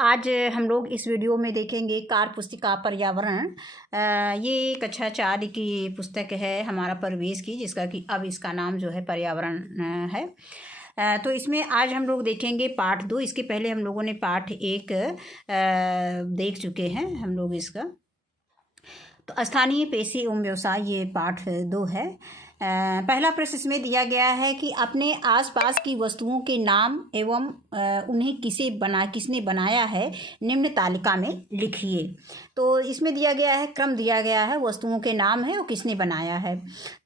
आज हम लोग इस वीडियो में देखेंगे कार्य पुस्तिका पर्यावरण। ये कक्षा 4 की पुस्तक है हमारा परिवेश की, जिसका कि अब इसका नाम जो है पर्यावरण है। तो इसमें आज हम लोग देखेंगे पाठ 2। इसके पहले हम लोगों ने पाठ 1 देख चुके हैं हम लोग इसका। तो स्थानीय पेशे एवं व्यवसाय ये पाठ 2 है। पहला प्रश्न इसमें दिया गया है कि अपने आसपास की वस्तुओं के नाम एवं उन्हें किसने बनाया है निम्न तालिका में लिखिए। तो इसमें दिया गया है, क्रम दिया गया है, वस्तुओं के नाम है और किसने बनाया है।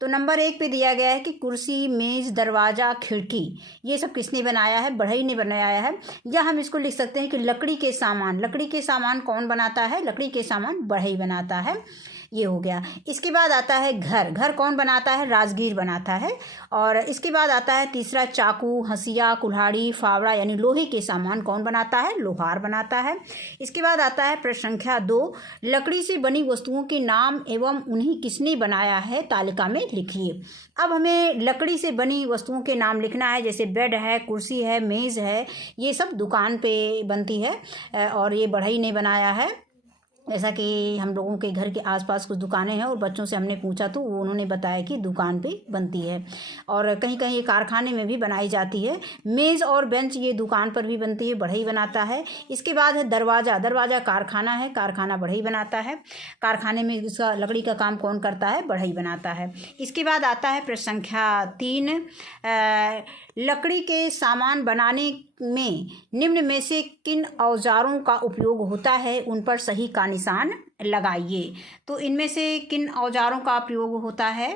तो नंबर 1 पे दिया गया है कि कुर्सी, मेज़, दरवाज़ा, खिड़की, ये सब किसने बनाया है? बढ़ई ने बनाया है। या हम इसको लिख सकते हैं कि लकड़ी के सामान कौन बनाता है? लकड़ी के सामान बढ़ई बनाता है। ये हो गया। इसके बाद आता है घर कौन बनाता है? राजगीर बनाता है। और इसके बाद आता है तीसरा चाकू, हंसिया, कुल्हाड़ी, फावड़ा, यानी लोहे के सामान कौन बनाता है? लोहार बनाता है। इसके बाद आता है प्रश्न संख्या 2, लकड़ी से बनी वस्तुओं के नाम एवं उन्हें किसने बनाया है तालिका में लिखिए। अब हमें लकड़ी से बनी वस्तुओं के नाम लिखना है, जैसे बेड है, कुर्सी है, मेज़ है, ये सब दुकान पे बनती है और ये बढ़ई ने बनाया है। जैसा कि हम लोगों के घर के आसपास कुछ दुकानें हैं और बच्चों से हमने पूछा तो उन्होंने बताया कि दुकान पे बनती है और कहीं कहीं ये कारखाने में भी बनाई जाती है। मेज़ और बेंच ये दुकान पर भी बनती है, बढ़ई बनाता है। इसके बाद है दरवाज़ा कारखाना है, कारखाना बढ़ई बनाता है। कारखाने में इसका लकड़ी का काम कौन करता है? बढ़ई बनाता है। इसके बाद आता है प्रश्न संख्या 3, लकड़ी के सामान बनाने में निम्न में से किन औजारों का उपयोग होता है, उन पर सही का निशान लगाइए। तो इनमें से किन औजारों का प्रयोग होता है?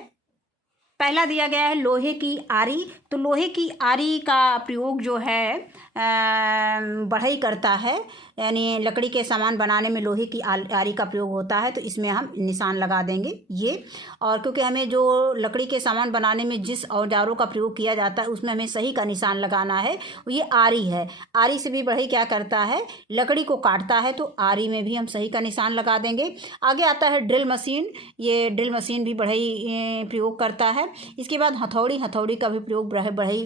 पहला दिया गया है लोहे की आरी। तो लोहे की आरी का प्रयोग जो है बढ़ई करता है, यानी लकड़ी के सामान बनाने में लोहे की आरी का प्रयोग होता है। तो इसमें हम निशान लगा देंगे ये। और क्योंकि हमें जो लकड़ी के सामान बनाने में जिस औजारों का प्रयोग किया जाता है उसमें हमें सही का निशान लगाना है, ये आरी है। आरी से भी बढ़ई क्या करता है? लकड़ी को काटता है। तो आरी में भी हम सही का निशान लगा देंगे। आगे आता है ड्रिल मशीन। ये ड्रिल मशीन भी बढ़ई प्रयोग करता है। इसके बाद हथौड़ी का भी प्रयोग बढ़ई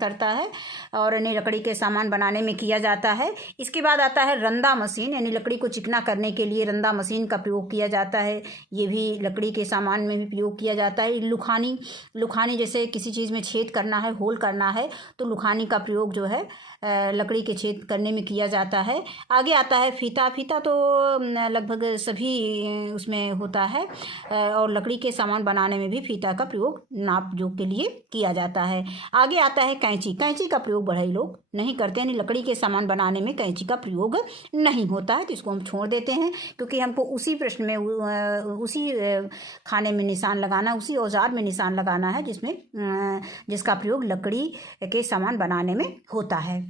करता है और यानी लकड़ी के सामान बनाने में किया जाता है। इसके बाद आता है रंदा मशीन, यानी लकड़ी को चिकना करने के लिए रंदा मशीन का प्रयोग किया जाता है। ये भी लकड़ी के सामान में भी प्रयोग किया जाता है। लुखानी जैसे किसी चीज़ में छेद करना है, होल करना है, तो लुखानी का प्रयोग जो है लकड़ी के छेद करने में किया जाता है। आगे आता है फीता तो लगभग सभी उसमें होता है और लकड़ी के सामान बनाने में भी फीता का प्रयोग नाप जोख के लिए किया जाता है। आगे आता है कैंची का प्रयोग बढ़ई लोग नहीं करते, यानी लकड़ी के सामान बनाने में कैंची का प्रयोग नहीं होता है। तो इसको हम छोड़ देते हैं, क्योंकि हमको उसी प्रश्न में उसी खाने में निशान लगाना, उसी औजार में निशान लगाना है जिसका प्रयोग लकड़ी के सामान बनाने में होता है।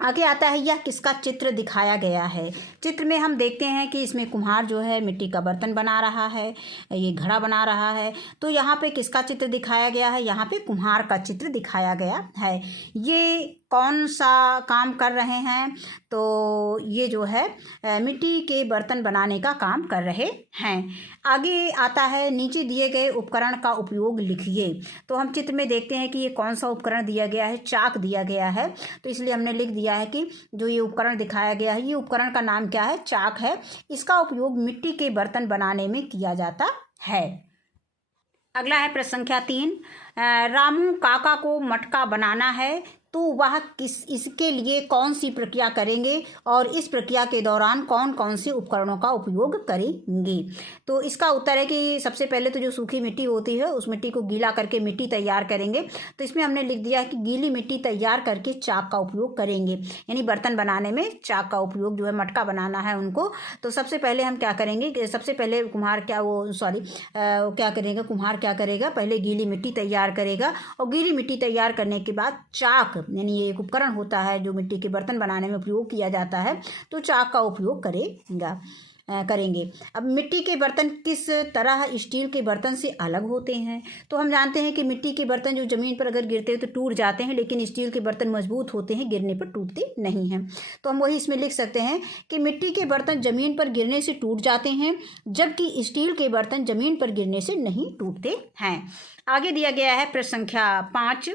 आगे आता है यह किसका चित्र दिखाया गया है। चित्र में हम देखते हैं कि इसमें कुम्हार जो है मिट्टी का बर्तन बना रहा है, ये घड़ा बना रहा है। तो यहाँ पे किसका चित्र दिखाया गया है? यहाँ पे कुम्हार का चित्र दिखाया गया है। ये कौन सा काम कर रहे हैं? तो ये जो है मिट्टी के बर्तन बनाने का काम कर रहे हैं। आगे आता है नीचे दिए गए उपकरण का उपयोग लिखिए। तो हम चित्र में देखते हैं कि ये कौन सा उपकरण दिया गया है? चाक दिया गया है। तो इसलिए हमने लिख दिया है कि जो ये उपकरण दिखाया गया है, ये उपकरण का नाम क्या है? चाक है। इसका उपयोग मिट्टी के बर्तन बनाने में किया जाता है। अगला है प्रश्न संख्या 3, रामू काका को मटका बनाना है, तो वह इसके लिए कौन सी प्रक्रिया करेंगे और इस प्रक्रिया के दौरान कौन कौन से उपकरणों का उपयोग करेंगे? तो इसका उत्तर है कि सबसे पहले तो जो सूखी मिट्टी होती है उस मिट्टी को गीला करके मिट्टी तैयार करेंगे। तो इसमें हमने लिख दिया है कि गीली मिट्टी तैयार करके चाक का उपयोग करेंगे, यानी बर्तन बनाने में चाक का उपयोग जो है, मटका बनाना है उनको। तो सबसे पहले हम क्या करेंगे? सबसे पहले कुम्हार क्या करेगा? पहले गीली मिट्टी तैयार करेगा और गीली मिट्टी तैयार करने के बाद चाक, यानी ये एक उपकरण होता है जो मिट्टी के बर्तन बनाने में प्रयोग किया जाता है, तो चाक का उपयोग करेंगे। अब मिट्टी के बर्तन किस तरह स्टील के बर्तन से अलग होते हैं? तो हम जानते हैं कि मिट्टी के बर्तन जो ज़मीन पर अगर गिरते हैं तो टूट जाते हैं, लेकिन स्टील के बर्तन मजबूत होते हैं, गिरने पर टूटते नहीं हैं। तो हम वही इसमें लिख सकते हैं कि मिट्टी के बर्तन ज़मीन पर गिरने से टूट जाते हैं, जबकि स्टील के बर्तन ज़मीन पर गिरने से नहीं टूटते हैं। आगे दिया गया है प्रश्न संख्या 5,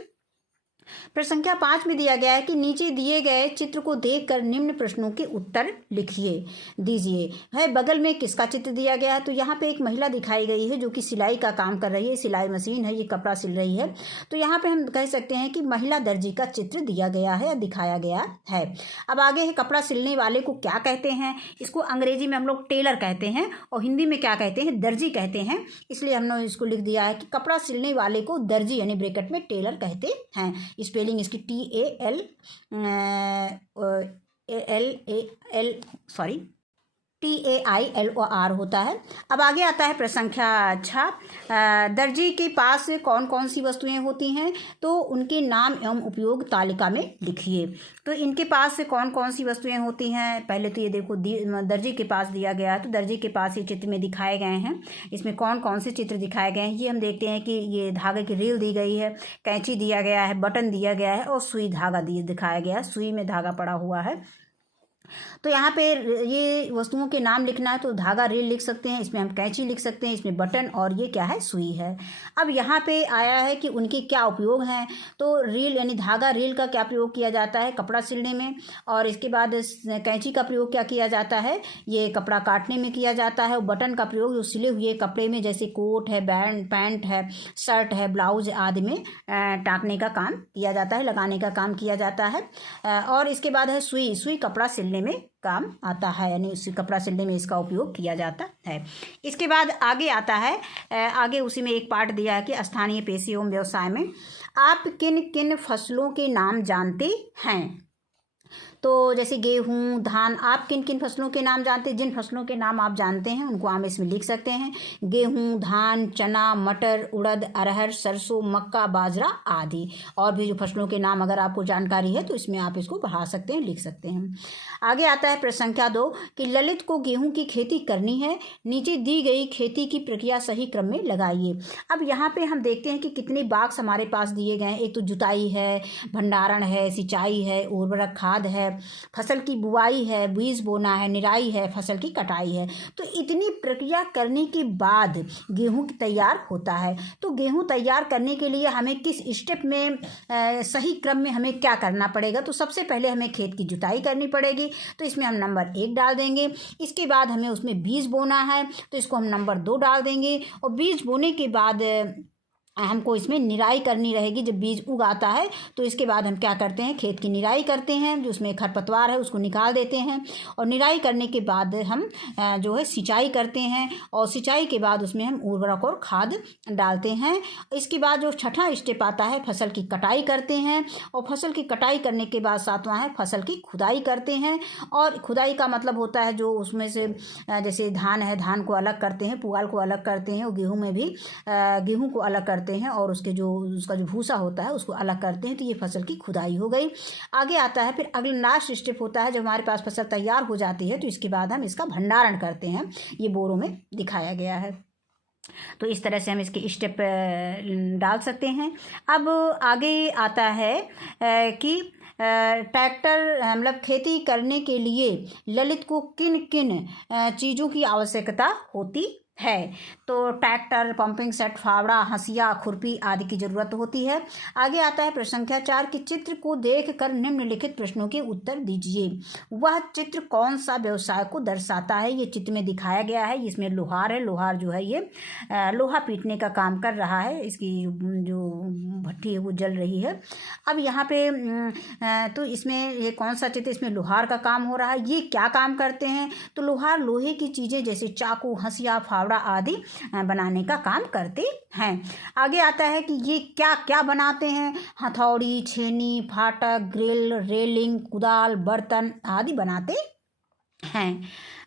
प्रश्न संख्या 5 में दिया गया है कि नीचे दिए गए चित्र को देखकर निम्न प्रश्नों के उत्तर लिखिए दीजिए। है बगल में किसका चित्र दिया गया है? तो यहाँ पे एक महिला दिखाई गई है जो कि सिलाई का काम कर रही है, सिलाई मशीन है, ये कपड़ा सिल रही है। तो यहाँ पे हम कह सकते हैं कि महिला दर्जी का चित्र दिया गया है या दिखाया गया है। अब आगे है कपड़ा सिलने वाले को क्या कहते हैं? इसको अंग्रेजी में हम लोग टेलर कहते हैं और हिंदी में क्या कहते हैं? दर्जी कहते हैं। इसलिए हमने इसको लिख दिया है कि कपड़ा सिलने वाले को दर्जी यानी ब्रैकेट में टेलर कहते हैं। स्पेलिंग इसकी TAILOR होता है। अब आगे आता है प्रश्न संख्या 6। दर्जी के पास कौन कौन सी वस्तुएं होती हैं? तो उनके नाम एवं उपयोग तालिका में लिखिए। तो इनके पास कौन कौन सी वस्तुएं होती हैं? पहले तो ये देखो दर्जी के पास दिया गया है, तो दर्जी के पास ये चित्र में दिखाए गए हैं। इसमें कौन कौन से चित्र दिखाए गए हैं ये हम देखते हैं कि ये धागे की रील दी गई है, कैंची दिया गया है, बटन दिया गया है और सुई धागा दिखाया गया है, सुई में धागा पड़ा हुआ है। तो यहाँ पे ये वस्तुओं के नाम लिखना है तो धागा रील लिख सकते हैं, इसमें हम कैंची लिख सकते हैं, इसमें बटन और ये क्या है? सुई है। अब यहाँ पे आया है कि उनके क्या उपयोग हैं। तो रील यानी धागा रील का क्या प्रयोग किया जाता है? कपड़ा सिलने में। और इसके बाद कैंची का प्रयोग क्या किया जाता है? ये कपड़ा काटने में किया जाता है। और बटन का प्रयोग जो सिले हुए कपड़े में जैसे कोट है, पैंट है, शर्ट है, ब्लाउज आदि में टाँकने का काम किया जाता है, लगाने का काम किया जाता है। और इसके बाद है सुई। सुई कपड़ा सिलने में काम आता है यानी उसी कपड़ा सिलने में इसका उपयोग किया जाता है। इसके बाद आगे आता है, आगे उसी में एक पार्ट दिया है कि स्थानीय पेशे एवं व्यवसाय में आप किन किन फसलों के नाम जानते हैं? तो जैसे गेहूँ, धान, आप किन किन फसलों के नाम जानते हैं? जिन फसलों के नाम आप जानते हैं उनको आप इसमें लिख सकते हैं। गेहूँ, धान, चना, मटर, उड़द, अरहर, सरसों, मक्का, बाजरा आदि। और भी जो फसलों के नाम अगर आपको जानकारी है तो इसमें आप इसको बढ़ा सकते हैं, लिख सकते हैं। आगे आता है प्रश्न संख्या 2 कि ललित को गेहूँ की खेती करनी है, नीचे दी गई खेती की प्रक्रिया सही क्रम में लगाइए। अब यहाँ पे हम देखते हैं कि कितने बाक्स हमारे पास दिए गए हैं। एक तो जुताई है, भंडारण है, सिंचाई है, उर्वरक खाद है, फसल की बुआई है, बीज बोना है, निराई है, फसल की कटाई है। तो इतनी प्रक्रिया करने के बाद गेहूं तैयार होता है। तो गेहूं तैयार करने के लिए हमें किस स्टेप में सही क्रम में हमें क्या करना पड़ेगा? तो सबसे पहले हमें खेत की जुताई करनी पड़ेगी, तो इसमें हम नंबर 1 डाल देंगे। इसके बाद हमें उसमें बीज बोना है तो इसको हम नंबर 2 डाल देंगे। और बीज बोने के बाद हमको इसमें निराई करनी रहेगी। जब बीज उग आता है तो इसके बाद हम क्या करते हैं? खेत की निराई करते हैं, जो उसमें खरपतवार है उसको निकाल देते हैं। और निराई करने के बाद हम जो है सिंचाई करते हैं और सिंचाई के बाद उसमें हम उर्वरक और खाद डालते हैं। इसके बाद जो छठा स्टेप आता है फसल की कटाई करते हैं। और फसल की कटाई करने के बाद 7वां है फसल की खुदाई करते हैं। और खुदाई का मतलब होता है जो उसमें से जैसे धान है, धान को अलग करते हैं, पुआल को अलग करते हैं, और गेहूँ में भी गेहूँ को अलग करते हैं और उसका जो भूसा होता है उसको अलग करते हैं। तो ये फसल की खुदाई हो गई। आगे आता है फिर अगला लास्ट स्टेप होता है जब हमारे पास फसल तैयार हो जाती है तो इसके बाद हम इसका भंडारण करते हैं। ये बोरों में दिखाया गया है। तो इस तरह से हम इसके स्टेप डाल सकते हैं। अब आगे आता है कि ट्रैक्टर मतलब खेती करने के लिए ललित को किन किन चीज़ों की आवश्यकता होती है? तो ट्रैक्टर, पंपिंग सेट, फावड़ा, हंसिया, खुरपी आदि की जरूरत होती है। आगे आता है प्रश्न संख्या 4 कि चित्र को देखकर निम्नलिखित प्रश्नों के उत्तर दीजिए। वह चित्र कौन सा व्यवसाय को दर्शाता है? ये चित्र में दिखाया गया है। इसमें लोहार है, लोहार जो है ये लोहा पीटने का काम कर रहा है। इसकी जो भट्टी है वो जल रही है। अब यहाँ पे तो इसमें ये कौन सा चित्र? इसमें लोहार का काम हो रहा है। ये क्या काम करते हैं? तो लोहार लोहे की चीज़ें जैसे चाकू, हंसिया, फावड़ा आदि बनाने का काम करते हैं। आगे आता है कि ये क्या क्या बनाते हैं? हथौड़ी, छेनी, फाटक, ग्रिल, रेलिंग, कुदाल, बर्तन आदि बनाते हैं।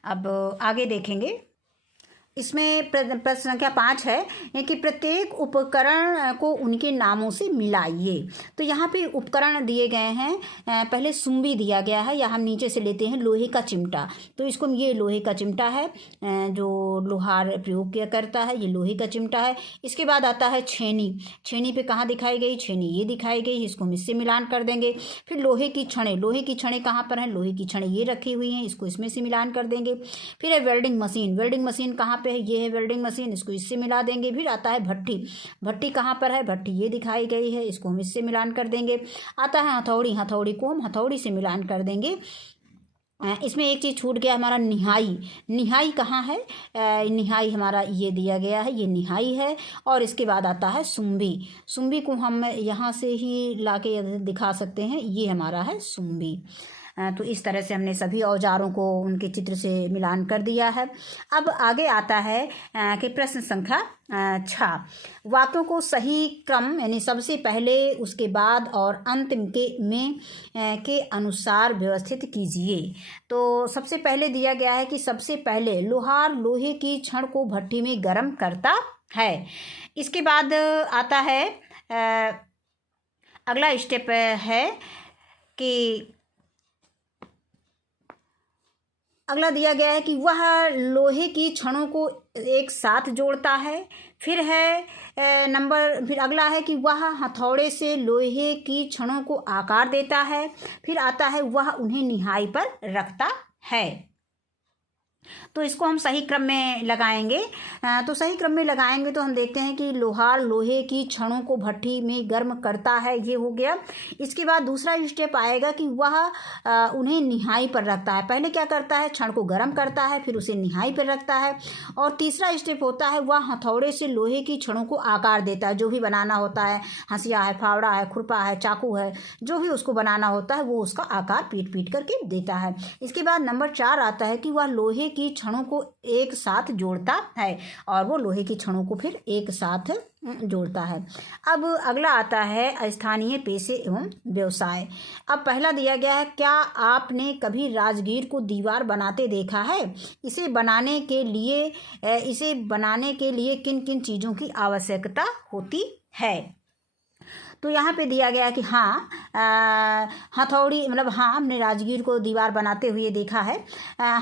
अब आगे देखेंगे। इसमें प्रश्न संख्या 5 है कि प्रत्येक उपकरण को उनके नामों से मिलाइए। तो यहाँ पे उपकरण दिए गए हैं। पहले सुम्बी दिया गया है, या हम नीचे से लेते हैं लोहे का चिमटा। तो इसको ये लोहे का चिमटा है जो लोहार प्रयोग किया करता है, ये लोहे का चिमटा है। इसके बाद आता है छेनी। छेनी पे कहाँ दिखाई गई? छेनी ये दिखाई गई, इसको हम इससे मिलान कर देंगे। फिर लोहे की छड़ें। लोहे की छड़ें कहाँ पर हैं? लोहे की छड़ें ये रखी हुई हैं, इसको इसमें से मिलान कर देंगे। फिर है वेल्डिंग मशीन। वेल्डिंग मशीन कहाँ पे है, ये है वेल्डिंग मशीन, इसको इससे मिला देंगे। फिर आता है भट्ठी, भट्ठी कहाँ पर है, भट्ठी ये दिखाई गई है, इसको हम इससे मिलान कर देंगे। आता है हथौड़ी, हथौड़ी को हम हथौड़ी से मिलान कर देंगे। इसमें एक चीज़ छूट गया हमारा, निहाई, निहाई कहाँ है, निहाई हमारा ये दिया गया है, ये निहाई है। और इसके बाद आता है सुम्बी, सुम्बी को हम यहाँ से ही लाके दिखा सकते हैं, ये हमारा है सुम्बी। तो इस तरह से हमने सभी औजारों को उनके चित्र से मिलान कर दिया है। अब आगे आता है कि प्रश्न संख्या 6, वाक्यों को सही क्रम यानी सबसे पहले, उसके बाद और अंत के अनुसार व्यवस्थित कीजिए। तो सबसे पहले दिया गया है कि सबसे पहले लोहार लोहे की छड़ को भट्टी में गर्म करता है। इसके बाद आता है अगला स्टेप है कि अगला दिया गया है कि वह लोहे की छड़ों को एक साथ जोड़ता है। फिर है फिर अगला है कि वह हथौड़े से लोहे की छड़ों को आकार देता है। फिर आता है वह उन्हें निहाई पर रखता है। तो इसको हम सही क्रम में लगाएंगे। तो सही क्रम में लगाएंगे तो हम देखते हैं कि लोहार लोहे की छड़ों को भट्टी में गर्म करता है, ये हो गया। इसके बाद दूसरा स्टेप आएगा कि वह उन्हें निहाई पर रखता है। पहले क्या करता है, छड़ को गर्म करता है, फिर उसे निहाई पर रखता है। और तीसरा स्टेप होता है वह हथौड़े से लोहे की छड़ों को आकार देता है। जो भी बनाना होता है, हंसिया है, फावड़ा है, खुरपा है, चाकू है, जो भी उसको बनाना होता है वो उसका आकार पीट पीट करके देता है। इसके बाद नंबर 4 आता है कि वह लोहे की छड़ों को एक साथ जोड़ता है, और वो लोहे की छड़ों को फिर एक साथ जोड़ता है। अब अगला आता है स्थानीय पेशे एवं व्यवसाय। अब पहला दिया गया है, क्या आपने कभी राजगीर को दीवार बनाते देखा है? इसे बनाने के लिए किन किन चीज़ों की आवश्यकता होती है? तो यहाँ पे दिया गया है कि हाँ, हथौड़ी, मतलब हाँ, हमने राजगीर को दीवार बनाते हुए देखा है।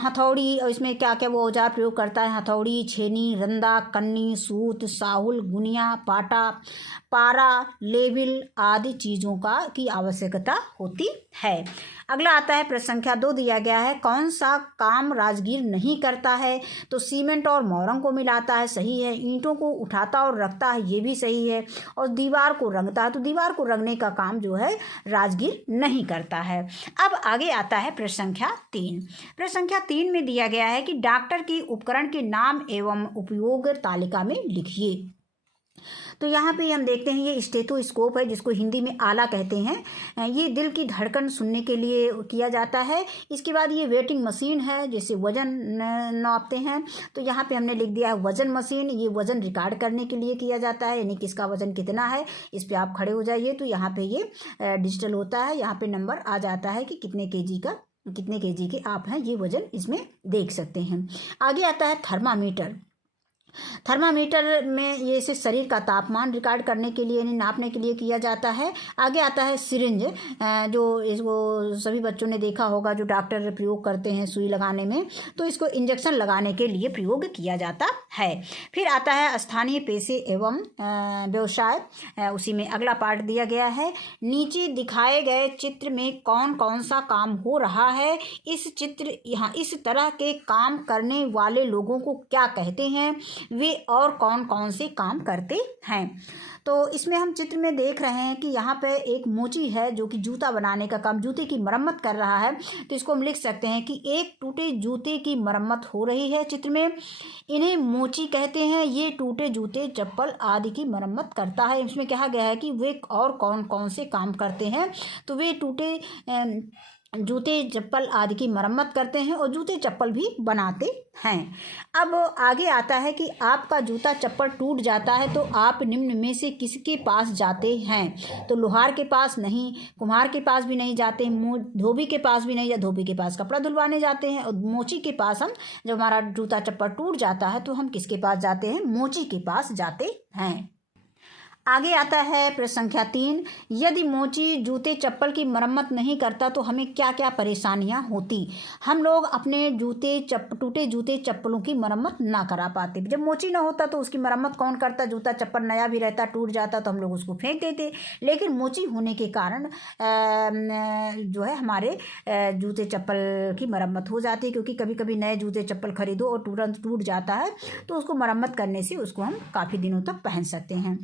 हथौड़ी, और इसमें क्या क्या वो औजार प्रयोग करता है, हथौड़ी, छेनी, रंदा, कन्नी, सूत, साहुल, गुनिया, पाटा, पारा, लेविल आदि चीज़ों की आवश्यकता होती है। अगला आता है प्रश्न संख्या 2 दिया गया है, कौन सा काम राजगीर नहीं करता है? तो सीमेंट और मोरंग को मिलाता है, सही है। ईंटों को उठाता और रखता है, ये भी सही है। और दीवार को रंगता है, तो दीवार को रंगने का काम जो है राजगीर नहीं करता है। अब आगे आता है प्रश्न संख्या 3। प्रश्न संख्या 3 में दिया गया है कि डॉक्टर की उपकरण के नाम एवं उपयोग तालिका में लिखिए। तो यहाँ पे हम देखते हैं ये स्टेथोस्कोप है, जिसको हिंदी में आला कहते हैं। ये दिल की धड़कन सुनने के लिए किया जाता है। इसके बाद ये वेटिंग मशीन है, जैसे वजन नापते हैं। तो यहाँ पे हमने लिख दिया है वजन मशीन। ये वजन रिकॉर्ड करने के लिए किया जाता है, यानी किसका वजन कितना है, इस पर आप खड़े हो जाइए तो यहाँ पे ये डिजिटल होता है। यहाँ पे नंबर आ जाता है कि कितने केजी के आप हैं, ये वजन इसमें देख सकते हैं। आगे आता है थर्मामीटर। थर्मामीटर में ये इसे शरीर का तापमान रिकॉर्ड करने के लिए, यानी नापने के लिए किया जाता है। आगे आता है सिरिंज, जो इसको सभी बच्चों ने देखा होगा, जो डॉक्टर प्रयोग करते हैं सुई लगाने में, तो इसको इंजेक्शन लगाने के लिए प्रयोग किया जाता है। फिर आता है स्थानीय पेशे एवं व्यवसाय। उसी में अगला पार्ट दिया गया है, नीचे दिखाए गए चित्र में कौन कौन सा काम हो रहा है? इस तरह के काम करने वाले लोगों को क्या कहते हैं? वे और कौन कौन से काम करते हैं? तो इसमें हम चित्र में देख रहे हैं कि यहाँ पे एक मोची है जो कि जूता बनाने का काम, जूते की मरम्मत कर रहा है। तो इसको हम लिख सकते हैं कि एक टूटे जूते की मरम्मत हो रही है चित्र में। इन्हें मोची कहते हैं। ये टूटे जूते, चप्पल आदि की मरम्मत करता है। इसमें कहा गया है कि वे और कौन कौन से काम करते हैं। तो वे टूटे जूते, चप्पल आदि की मरम्मत करते हैं और जूते चप्पल भी बनाते हैं। अब आगे आता है कि आपका जूता चप्पल टूट जाता है तो आप निम्न में से किसके पास जाते हैं? तो लोहार के पास नहीं, कुम्हार के पास भी नहीं जाते, धोबी के पास भी नहीं, या धोबी के पास कपड़ा धुलवाने जाते हैं। और मोची के पास हम, जब हमारा जूता चप्पल टूट जाता है तो हम किसके पास जाते हैं? मोची के पास जाते हैं। आगे आता है प्रश्न संख्या 3, यदि मोची जूते चप्पल की मरम्मत नहीं करता तो हमें क्या क्या परेशानियां होती। हम लोग अपने टूटे जूते चप्पलों की मरम्मत ना करा पाते। जब मोची ना होता तो उसकी मरम्मत कौन करता। जूता चप्पल नया भी रहता, टूट जाता तो हम लोग उसको फेंक देते, लेकिन मोची होने के कारण जो है हमारे जूते चप्पल की मरम्मत हो जाती है, क्योंकि कभी कभी नए जूते चप्पल खरीदो और तुरंत टूट जाता है, तो उसको मरम्मत करने से उसको हम काफ़ी दिनों तक पहन सकते हैं।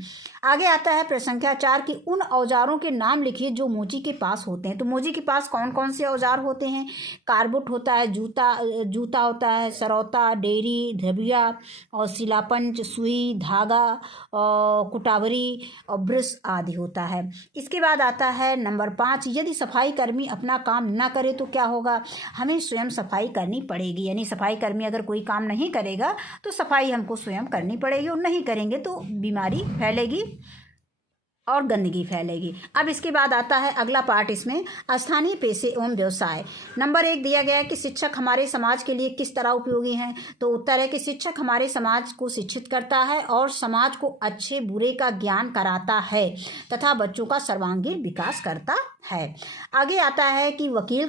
आगे आता है प्रश्न संख्या 4 कि उन औजारों के नाम लिखिए जो मोची के पास होते हैं। तो मोची के पास कौन कौन से औजार होते हैं। कार्बुट होता है, जूता होता है, सरौता, डेरी, धबिया और सिलापंच, सुई, धागा और कुटावरी और ब्रश आदि होता है। इसके बाद आता है नंबर 5, यदि सफाई कर्मी अपना काम ना करे तो क्या होगा। हमें स्वयं सफाई करनी पड़ेगी, यानी सफाई कर्मी अगर कोई काम नहीं करेगा तो सफाई हमको स्वयं करनी पड़ेगी, और नहीं करेंगे तो बीमारी फैलेगी और गंदगी फैलेगी। अब इसके बाद आता है अगला पार्ट, इसमें स्थानीय पेशे एवं व्यवसाय। नंबर 1 दिया गया है कि शिक्षक हमारे समाज के लिए किस तरह उपयोगी हैं। तो उत्तर है कि शिक्षक हमारे समाज को शिक्षित करता है और समाज को अच्छे बुरे का ज्ञान कराता है तथा बच्चों का सर्वांगीण विकास करता है। आगे आता है कि वकील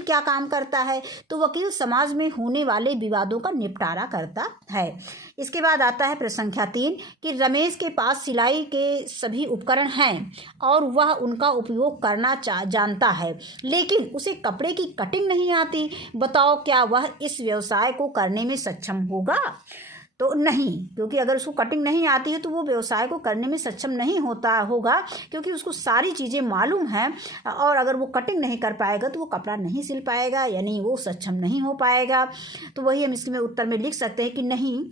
क्या काम करता है। तो वकील समाज में होने वाले विवादों का निपटारा करता है। इसके बाद आता है प्रश्न संख्या 3 कि रमेश के पास सिलाई के सभी उपकरण हैं और वह उनका उपयोग करना जानता है, लेकिन उसे कपड़े की कटिंग नहीं आती। बताओ क्या वह इस व्यवसाय को करने में सक्षम होगा। तो नहीं, क्योंकि अगर उसको कटिंग नहीं आती है तो वो व्यवसाय को करने में सक्षम नहीं होगा, क्योंकि उसको सारी चीज़ें मालूम हैं, और अगर वो कटिंग नहीं कर पाएगा तो वो कपड़ा नहीं सिल पाएगा, यानी वो सक्षम नहीं हो पाएगा। तो वही हम इसमें उत्तर में लिख सकते हैं कि नहीं,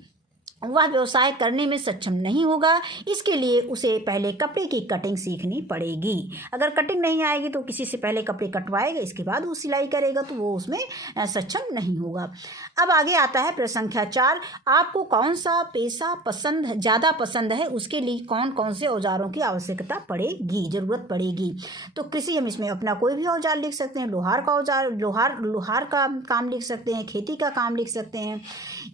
वह व्यवसाय करने में सक्षम नहीं होगा। इसके लिए उसे पहले कपड़े की कटिंग सीखनी पड़ेगी। अगर कटिंग नहीं आएगी तो किसी से पहले कपड़े कटवाएगा, इसके बाद वो सिलाई करेगा, तो वो उसमें सक्षम नहीं होगा। अब आगे आता है प्रश्न संख्या 4, आपको कौन सा पेशा ज़्यादा पसंद है, उसके लिए कौन कौन से औजारों की आवश्यकता पड़ेगी, ज़रूरत पड़ेगी। तो कृषि, हम इसमें अपना कोई भी औजार लिख सकते हैं। लोहार का औजार, लोहार का काम लिख सकते हैं, खेती का काम लिख सकते हैं,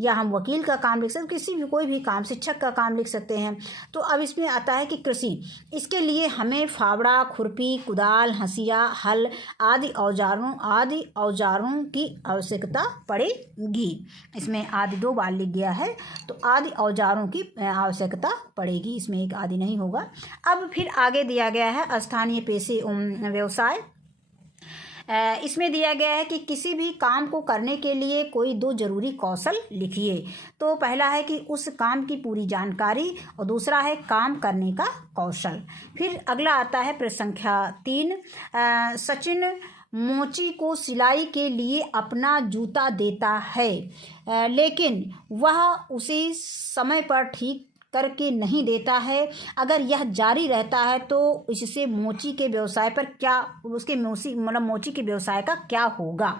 या हम वकील का काम लिख सकते हैं, किसी भी कोई भी काम, शिक्षक का काम लिख सकते हैं। तो अब इसमें आता है कि कृषि, इसके लिए हमें फावड़ा, खुरपी, कुदाल, हंसिया, हल आदि औजारों की आवश्यकता पड़ेगी। इसमें आदि 2 बार लिख गया है, तो आदि औजारों की आवश्यकता पड़ेगी, इसमें एक आदि नहीं होगा। अब फिर आगे दिया गया है स्थानीय पेशे एवं व्यवसाय। इसमें दिया गया है कि किसी भी काम को करने के लिए कोई 2 जरूरी कौशल लिखिए। तो पहला है कि उस काम की पूरी जानकारी, और दूसरा है काम करने का कौशल। फिर अगला आता है प्रश्न संख्या 3, सचिन मोची को सिलाई के लिए अपना जूता देता है, लेकिन वह उसे समय पर ठीक करके नहीं देता है। अगर यह जारी रहता है तो इससे मोची के व्यवसाय पर क्या, उसके मोची के व्यवसाय का क्या होगा।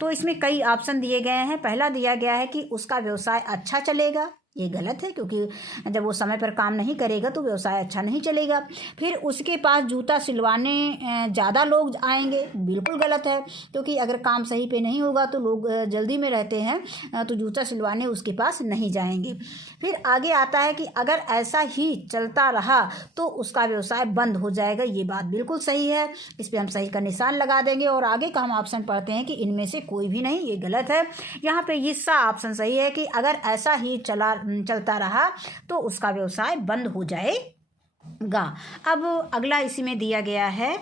तो इसमें कई ऑप्शन दिए गए हैं। पहला दिया गया है कि उसका व्यवसाय अच्छा चलेगा। ये गलत है, क्योंकि जब वो समय पर काम नहीं करेगा तो व्यवसाय अच्छा नहीं चलेगा। फिर उसके पास जूता सिलवाने ज़्यादा लोग आएंगे। बिल्कुल गलत है, क्योंकि अगर काम सही पे नहीं होगा तो लोग जल्दी में रहते हैं, तो जूता सिलवाने उसके पास नहीं जाएंगे। फिर आगे आता है कि अगर ऐसा ही चलता रहा तो उसका व्यवसाय बंद हो जाएगा। ये बात बिल्कुल सही है, इस पर हम सही का निशान लगा देंगे। और आगे का हम ऑप्शन पढ़ते हैं कि इनमें से कोई भी नहीं, ये गलत है। यहाँ पे ये सा ऑप्शन सही है कि अगर ऐसा ही चलता रहा तो उसका व्यवसाय बंद हो जाएगा। अब अगला इसी में दिया गया है।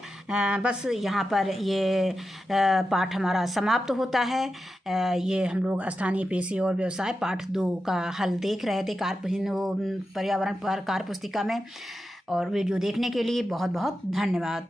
बस यहाँ पर ये पाठ हमारा समाप्त होता है। ये हम लोग स्थानीय पेशे और व्यवसाय पाठ 2 का हल देख रहे थे पर्यावरण पर कार्य पुस्तिका में। और वीडियो देखने के लिए बहुत बहुत धन्यवाद।